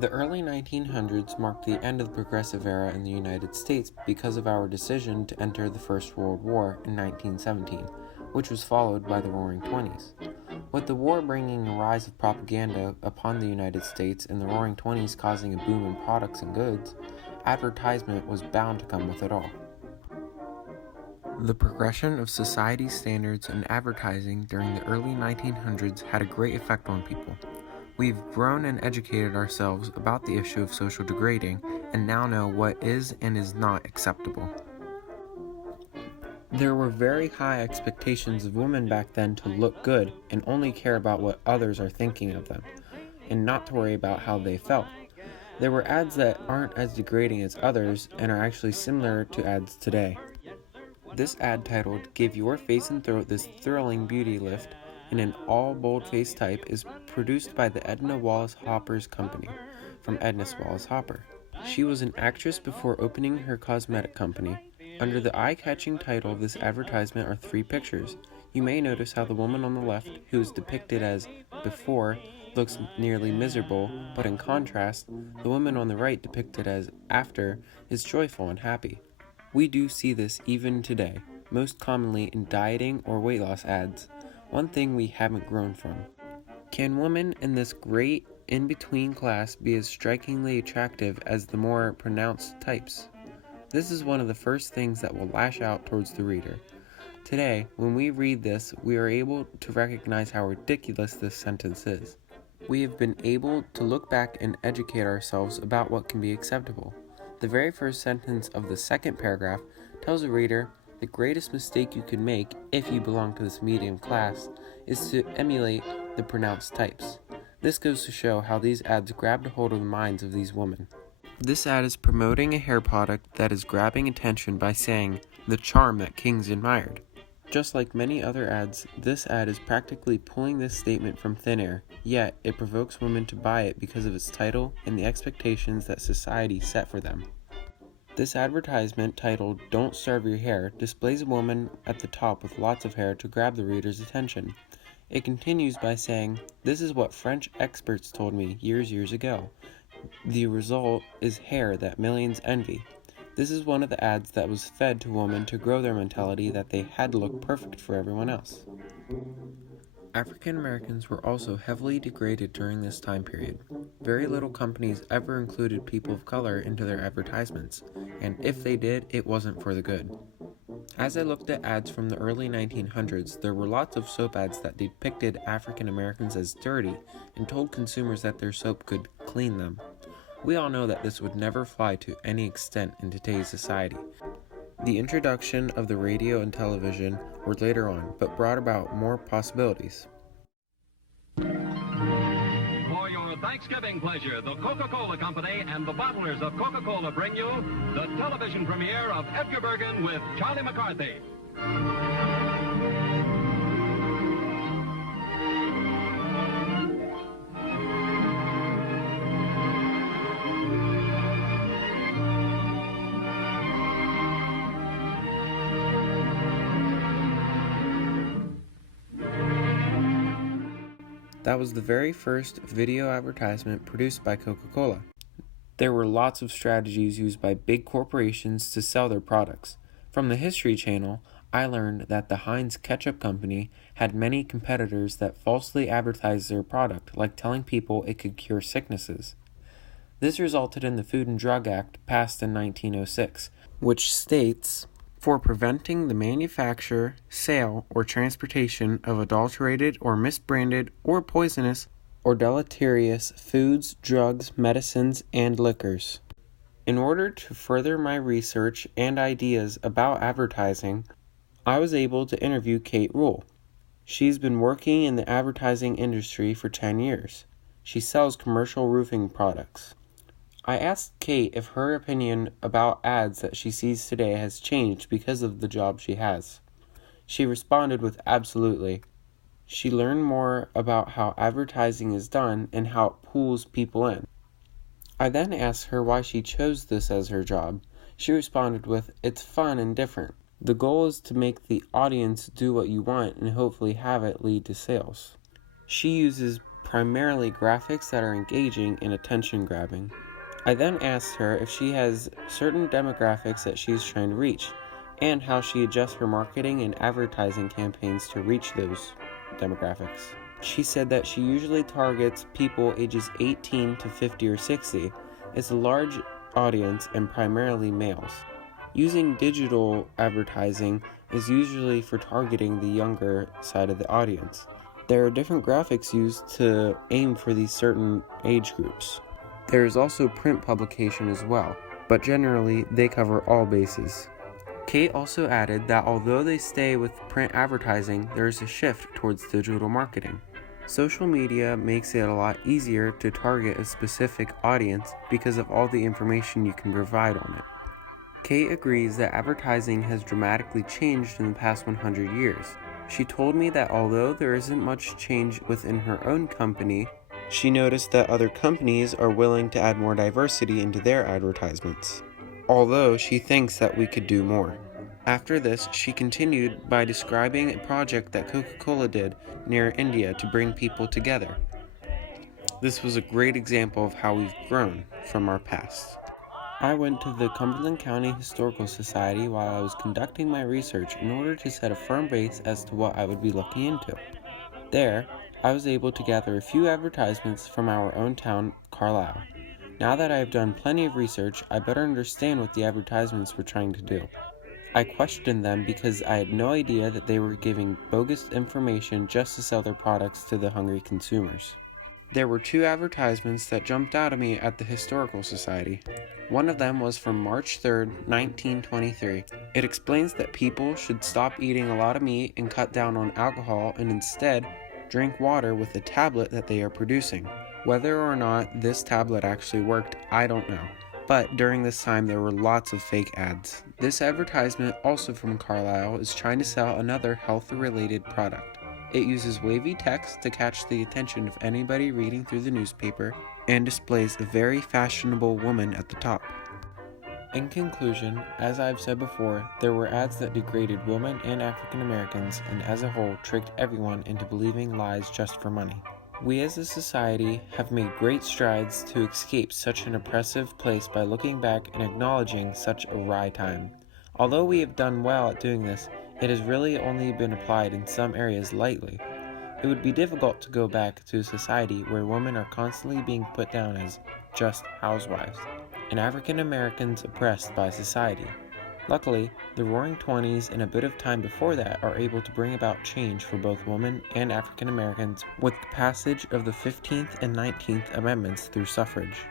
The early 1900s marked the end of the Progressive Era in the United States because of our decision to enter the First World War in 1917, which was followed by the Roaring Twenties. With the war bringing a rise of propaganda upon the United States and the Roaring Twenties causing a boom in products and goods, advertisement was bound to come with it all. The progression of society standards and advertising during the early 1900s had a great effect on people. We've grown and educated ourselves about the issue of social degrading and now know what is and is not acceptable. There were very high expectations of women back then to look good and only care about what others are thinking of them, and not to worry about how they felt. There were ads that aren't as degrading as others and are actually similar to ads today. This ad titled "Give Your Face and Throat This Thrilling Beauty Lift" in an all boldface type is produced by the Edna Wallace Hopper's company, from Edna Wallace Hopper. She was an actress before opening her cosmetic company. Under the eye-catching title of this advertisement are 3 pictures. You may notice how the woman on the left, who is depicted as before, looks nearly miserable, but in contrast, the woman on the right, depicted as after, is joyful and happy. We do see this even today, most commonly in dieting or weight loss ads. One thing we haven't grown from. Can women in this great in-between class be as strikingly attractive as the more pronounced types? This is one of the first things that will lash out towards the reader. Today, when we read this, we are able to recognize how ridiculous this sentence is. We have been able to look back and educate ourselves about what can be acceptable. The very first sentence of the second paragraph tells the reader the greatest mistake you could make, if you belong to this medium class, is to emulate the pronounced types. This goes to show how these ads grabbed a hold of the minds of these women. This ad is promoting a hair product that is grabbing attention by saying, "the charm that kings admired." Just like many other ads, this ad is practically pulling this statement from thin air, yet it provokes women to buy it because of its title and the expectations that society set for them. This advertisement, titled "Don't Starve Your Hair," displays a woman at the top with lots of hair to grab the reader's attention. It continues by saying, "This is what French experts told me years ago. The result is hair that millions envy." This is one of the ads that was fed to women to grow their mentality that they had to look perfect for everyone else. African Americans were also heavily degraded during this time period. Very little companies ever included people of color into their advertisements, and if they did, it wasn't for the good. As I looked at ads from the early 1900s, there were lots of soap ads that depicted African Americans as dirty and told consumers that their soap could clean them. We all know that this would never fly to any extent in today's society. The introduction of the radio and television were later on, but brought about more possibilities. For your Thanksgiving pleasure, the Coca-Cola Company and the bottlers of Coca-Cola bring you the television premiere of Edgar Bergen with Charlie McCarthy. That was the very first video advertisement produced by Coca-Cola. There were lots of strategies used by big corporations to sell their products. From the History Channel, I learned that the Heinz Ketchup Company had many competitors that falsely advertised their product, like telling people it could cure sicknesses. This resulted in the Food and Drug Act passed in 1906, which states, "For preventing the manufacture, sale, or transportation of adulterated or misbranded or poisonous or deleterious foods, drugs, medicines, and liquors." In order to further my research and ideas about advertising, I was able to interview Kate Rule. She's been working in the advertising industry for 10 years. She sells commercial roofing products. I asked Kate if her opinion about ads that she sees today has changed because of the job she has. She responded with absolutely. She learned more about how advertising is done and how it pulls people in. I then asked her why she chose this as her job. She responded with, "It's fun and different. The goal is to make the audience do what you want and hopefully have it lead to sales." She uses primarily graphics that are engaging and attention-grabbing. I then asked her if she has certain demographics that she is trying to reach, and how she adjusts her marketing and advertising campaigns to reach those demographics. She said that she usually targets people ages 18 to 50 or 60. It's a large audience and primarily males. Using digital advertising is usually for targeting the younger side of the audience. There are different graphics used to aim for these certain age groups. There is also print publication as well, but generally they cover all bases. Kate also added that although they stay with print advertising, there is a shift towards digital marketing. Social media makes it a lot easier to target a specific audience because of all the information you can provide on it. Kate agrees that advertising has dramatically changed in the past 100 years. She told me that although there isn't much change within her own company, she noticed that other companies are willing to add more diversity into their advertisements, although she thinks that we could do more. After this, she continued by describing a project that Coca-Cola did near India to bring people together. This was a great example of how we've grown from our past. I went to the Cumberland County Historical Society while I was conducting my research in order to set a firm base as to what I would be looking into. There, I was able to gather a few advertisements from our own town, Carlisle. Now that I have done plenty of research, I better understand what the advertisements were trying to do. I questioned them because I had no idea that they were giving bogus information just to sell their products to the hungry consumers. There were two advertisements that jumped out at me at the Historical Society. One of them was from March 3rd, 1923. It explains that people should stop eating a lot of meat and cut down on alcohol and instead drink water with the tablet that they are producing. Whether or not this tablet actually worked, I don't know. But during this time, there were lots of fake ads. This advertisement, also from Carlisle, is trying to sell another health-related product. It uses wavy text to catch the attention of anybody reading through the newspaper and displays a very fashionable woman at the top. In conclusion, as I've said before, there were ads that degraded women and African Americans and as a whole tricked everyone into believing lies just for money. We as a society have made great strides to escape such an oppressive place by looking back and acknowledging such a wry time. Although we have done well at doing this, it has really only been applied in some areas lightly. It would be difficult to go back to a society where women are constantly being put down as just housewives, and African Americans oppressed by society. Luckily, the Roaring Twenties and a bit of time before that are able to bring about change for both women and African Americans with the passage of the 15th and 19th Amendments through suffrage.